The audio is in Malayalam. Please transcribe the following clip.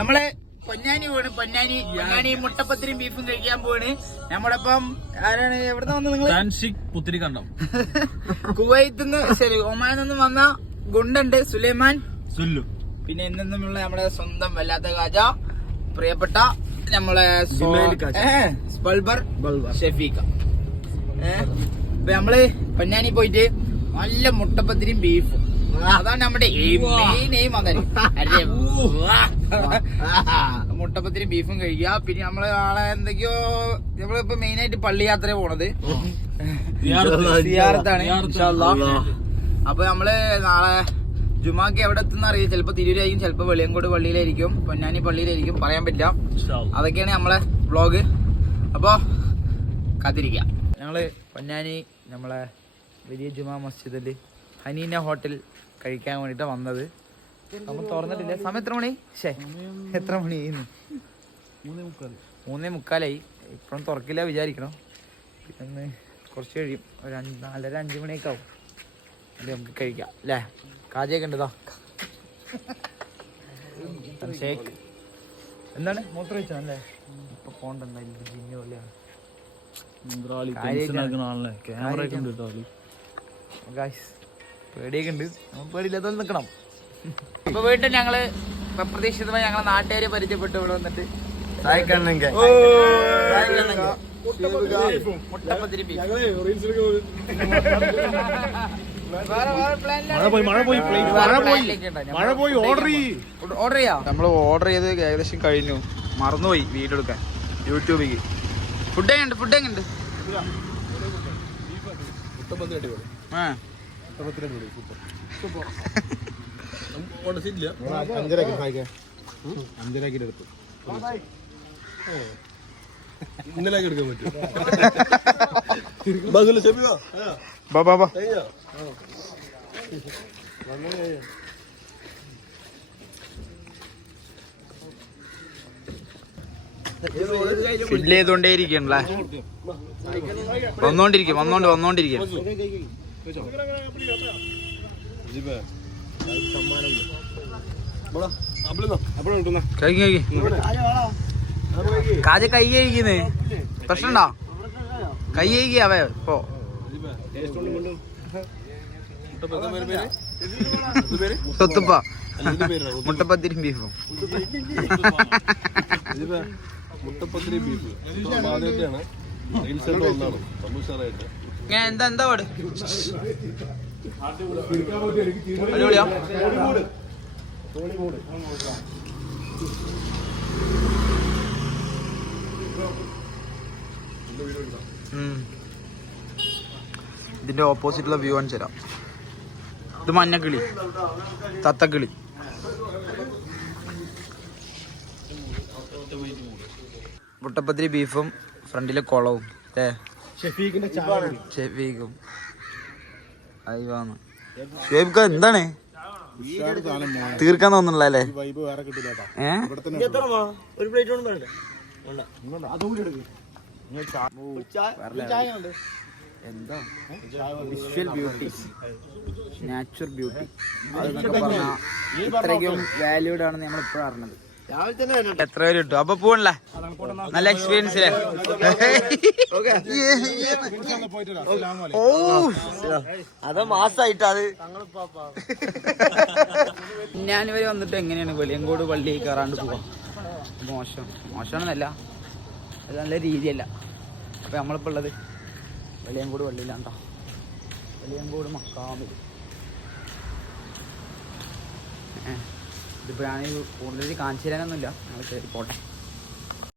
നമ്മള് പൊന്നാനി പൊന്നാനി മുട്ടപ്പത്തിരിയും ബീഫും കഴിക്കാൻ പോവാണ്. നമ്മളിപ്പം ആരാണ് എവിടെ വന്നത് നിങ്ങൾ? കുവൈത്തിന്ന് ശരി ഒമാനിൽ നിന്ന് വന്ന ഗുണ്ടുണ്ട് സുലൈമാൻ സുല്ലു. പിന്നെ എന്നുള്ള നമ്മുടെ സ്വന്തം വല്ലാത്ത കാജ പ്രിയപ്പെട്ട നമ്മളെ ബൾബർ ഷെഫീഖ. ഇപ്പൊ നമ്മള് പൊന്നാനി പോയിട്ട് നല്ല മുട്ടപ്പത്തിരിയും ബീഫും, അതാണ് നമ്മുടെ മെയിൻ എയിം. അതാണ് മുട്ടപ്പത്തിരി ബീഫും കഴിക്കുക. പിന്നെ നമ്മള് നാളെ എന്തൊക്കെയോ നമ്മളിപ്പോ മെയിൻ ആയിട്ട് പള്ളി യാത്ര പോണത് സിയാറത്താണ്. അപ്പൊ നമ്മള് നാളെ ജുമാക്ക് എവിടെ എത്തുന്ന അറിയാം. ചിലപ്പോ തിരൂരായിരിക്കും, ചിലപ്പോ വെളിയങ്കോട് പള്ളിയിലായിരിക്കും, പൊന്നാനി പള്ളിയിലായിരിക്കും, പറയാൻ പറ്റില്ല. അതൊക്കെയാണ് നമ്മളെ വ്ളോഗ്. അപ്പൊ കാത്തിരിക്കുക. ഞങ്ങള് പൊന്നാനി നമ്മളെ വലിയ ജുമാ മസ്ജിദില് ഹനീന ഹോട്ടൽ കഴിക്കാൻ വേണ്ടിട്ടാ വന്നത്. നമ്മൾ തുറന്നിട്ടില്ല. സമയം എത്ര മണി? എത്ര മണി? 3:45. ഇപ്പോഴും തുറക്കില്ല വിചാരിക്കണം. പിന്നെ കുറച്ച് കഴിയും, ഒരു 4:30-5 മണിയൊക്കെ ആവും. അത് നമുക്ക് കഴിക്കാം അല്ലേ? കാജയൊക്കെ ഉണ്ടോ? ഷേക്ക് എന്താണ് മൂത്ര വെച്ചല്ലേ? ഇപ്പൊ പോണ്ടെന്തായാലും ജിന്നു പോലെയാണ്. പേടിയൊക്കെ ഉണ്ട്. നമുക്ക് പേടിയില്ലാത്ത നിക്കണം. അപ്പൊ വീട്ടിൽ ഞങ്ങള് പ്രതീക്ഷിതമായി ഞങ്ങളെ നാട്ടുകാരെ പരിചയപ്പെട്ടു ഇവിടെ വന്നിട്ട്. ഓർഡർ ചെയ്യാം. നമ്മള് ഓർഡർ ചെയ്ത് ഏകദേശം കഴിഞ്ഞു. മറന്നുപോയി വീഡിയോ എടുക്കാൻ യൂട്യൂബിക്ക്. ഫുഡ് എങ്ങനെയുണ്ട്? ഫില്ല് ചെയ്തോണ്ടേയിരിക്കണല്ലേ? വന്നോണ്ടിരിക്കും. കാജ കൈ കഴിക്കുന്നേ പ്രശ്നണ്ടോ? കൈ കഴിക്കാവേ ഇപ്പൊ തൊത്തുപ്പ മുട്ടപ്പത്തിരി ബീഫും. എന്താ പാട്? അടിപൊളിയാ. ഇതിന്റെ ഓപ്പോസിറ്റുള്ള വ്യൂ കാണിച്ചു തരാം. ഇത് മഞ്ഞക്കിളി, തത്തക്കിളി. മുട്ടപ്പത്തിരി ബീഫും ഫ്രണ്ടിലെ കുളവും ഷെഫീഖും. ഷെഫീഖ് എന്താണ് തീർക്കാൻ തോന്നുന്നില്ലേ? എന്താ വിഷ്വൽ ബ്യൂട്ടി, നാച്ചുറൽ ബ്യൂട്ടി അതൊക്കെ പറഞ്ഞാൽ ഇത്രയ്ക്കും വാല്യൂഡ് ആണെന്ന് നമ്മളിപ്പോഴും അറിഞ്ഞത്. എത്ര പേര് കിട്ടും? അപ്പൊ പോകണല്ലേ? നല്ല എക്സ്പീരിയൻസ്. അത് മാസായിട്ട് അത് ഞാനിവര് വന്നിട്ട് എങ്ങനെയാണ് വെളിയങ്കോട് പള്ളി കയറാണ്ട് പോവാം? മോശമാണെന്നല്ല, അത് നല്ല രീതിയല്ല. അപ്പൊ നമ്മളിപ്പോ ഉള്ളത് വെളിയങ്കോട് പള്ളിയിലാണ്ടോ, വെളിയങ്കോട് മക്കാമിൽ. ഇതിപ്പോ ഞാൻ കൂടുതൽ കാണിച്ചു തരാനൊന്നുമില്ല, ഞങ്ങൾ കയറി പോട്ടെ.